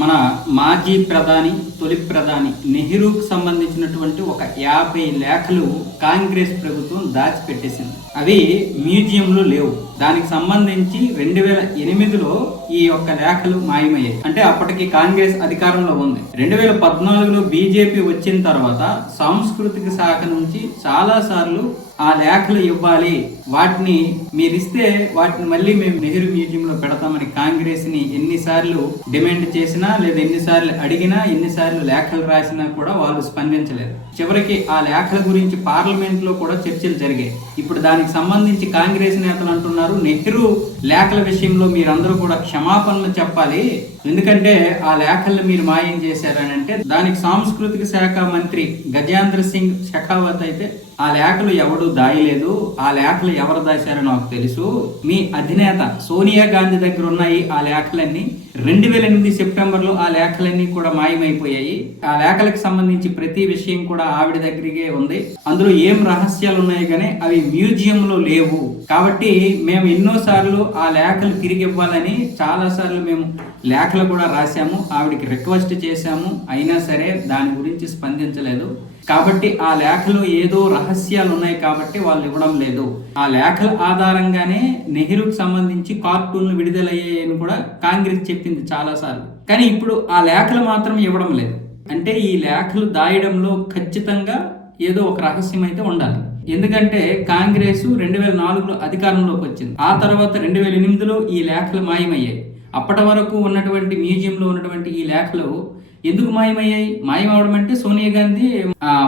మన మాజీ ప్రధాని తొలి ప్రధాని నెహ్రూకు సంబంధించినటువంటి ఒక యాభై లేఖలు కాంగ్రెస్ ప్రభుత్వం దాచిపెట్టేసింది. అవి మ్యూజియంలో లేవు. దానికి సంబంధించి రెండు వేల ఎనిమిదిలో ఈ యొక్క లేఖలు మాయమయ్యాయి. అంటే అప్పటికి కాంగ్రెస్ అధికారంలో ఉంది. రెండు వేల పద్నాలుగులో బీజేపీ వచ్చిన తర్వాత సాంస్కృతిక శాఖ నుంచి చాలా సార్లు ఆ లేఖలు ఇవ్వాలి. వాటిని మీరు ఇస్తే వాటిని మళ్ళీ మేము నెహ్రూ మ్యూజియంలో పెడతామని కాంగ్రెస్ని ఎన్నిసార్లు డిమాండ్ చేసినా లేదా ఎన్నిసార్లు అడిగినా ఎన్నిసార్లు లేఖలు రాసినా కూడా వాళ్ళు స్పందించలేదు. చివరికి ఆ లేఖల గురించి పార్లమెంట్లో కూడా చర్చలు జరిగాయి. ఇప్పుడు దానికి సంబంధించి కాంగ్రెస్ నేతలు అంటున్నారు నెహ్రూ లేఖల విషయంలో మీరందరూ కూడా క్షమాపణలు చెప్పాలి. ఎందుకంటే ఆ లేఖలను మీరు మాయం చేశారని అంటే దానికి సాంస్కృతిక శాఖ మంత్రి గజేంద్ర సింగ్ షెకావత్ అయితే ఆ లేఖలు ఎవడు దాయలేదు ఆ లేఖలు ఎవరు దాశారో నాకు తెలుసు. మీ అధినేత సోనియా గాంధీ దగ్గర ఉన్నాయి ఆ లేఖలన్నీ. రెండు వేల ఎనిమిది సెప్టెంబర్లో ఆ లేఖలన్నీ కూడా మాయమైపోయాయి. ఆ లేఖలకు సంబంధించి ప్రతి విషయం కూడా ఆవిడ దగ్గరికే ఉంది. అందులో ఏం రహస్యాలు ఉన్నాయి కానీ అవి మ్యూజియం లో లేవు. కాబట్టి మేము ఎన్నోసార్లు ఆ లేఖలు తిరిగి ఇవ్వాలని చాలా సార్లు మేము లేఖలు కూడా రాశాము. ఆవిడకి రిక్వెస్ట్ చేశాము. అయినా సరే దాని గురించి స్పందించలేదు. కాబట్టి ఆ లేఖలో ఏదో రహస్యాలు ఉన్నాయి కాబట్టి వాళ్ళు ఇవ్వడం లేదు. ఆ లేఖల ఆధారంగానే నెహ్రూకి సంబంధించి కార్టూన్లు విడుదలయ్యాయని కూడా కాంగ్రెస్ చెప్పింది చాలా సార్లు కానీ ఇప్పుడు ఆ లేఖలు మాత్రం ఇవ్వడం లేదు. అంటే ఈ లేఖలు దాయడంలో ఖచ్చితంగా ఏదో ఒక రహస్యం అయితే ఉండాలి. ఎందుకంటే కాంగ్రెస్ రెండు వేల నాలుగులో అధికారంలోకి వచ్చింది. ఆ తర్వాత రెండు వేల ఎనిమిదిలో ఈ లేఖలు మాయమయ్యాయి. అప్పటి వరకు ఉన్నటువంటి మ్యూజియంలో ఉన్నటువంటి ఈ లేఖలు ఎందుకు మాయమయ్యాయి? మాయమవడం అంటే సోనియా గాంధీ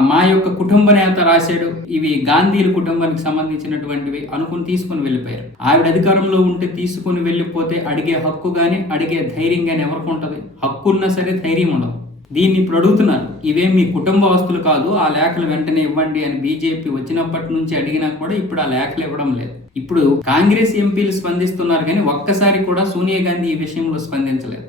మా యొక్క కుటుంబ నేత రాశాడు. ఇవి గాంధీల కుటుంబానికి సంబంధించినటువంటివి అనుకుని తీసుకుని వెళ్ళిపోయారు. ఆవిడ అధికారంలో ఉంటే తీసుకుని వెళ్ళిపోతే అడిగే హక్కు కానీ అడిగే ధైర్యం కానీ ఎవరికి ఉంటుంది? హక్కు ఉన్నా సరే ధైర్యం ఉండదు. దీన్ని ఇప్పుడు అడుగుతున్నారు. ఇవేం మీ కుటుంబ వస్తువులు కాదు ఆ లేఖలు వెంటనే ఇవ్వండి అని బీజేపీ వచ్చినప్పటి నుంచి అడిగినా కూడా ఇప్పుడు ఆ లేఖలు ఇవ్వడం లేదు. ఇప్పుడు కాంగ్రెస్ ఎంపీలు స్పందిస్తున్నారు కానీ ఒక్కసారి కూడా సోనియా గాంధీ ఈ విషయంలో స్పందించలేదు.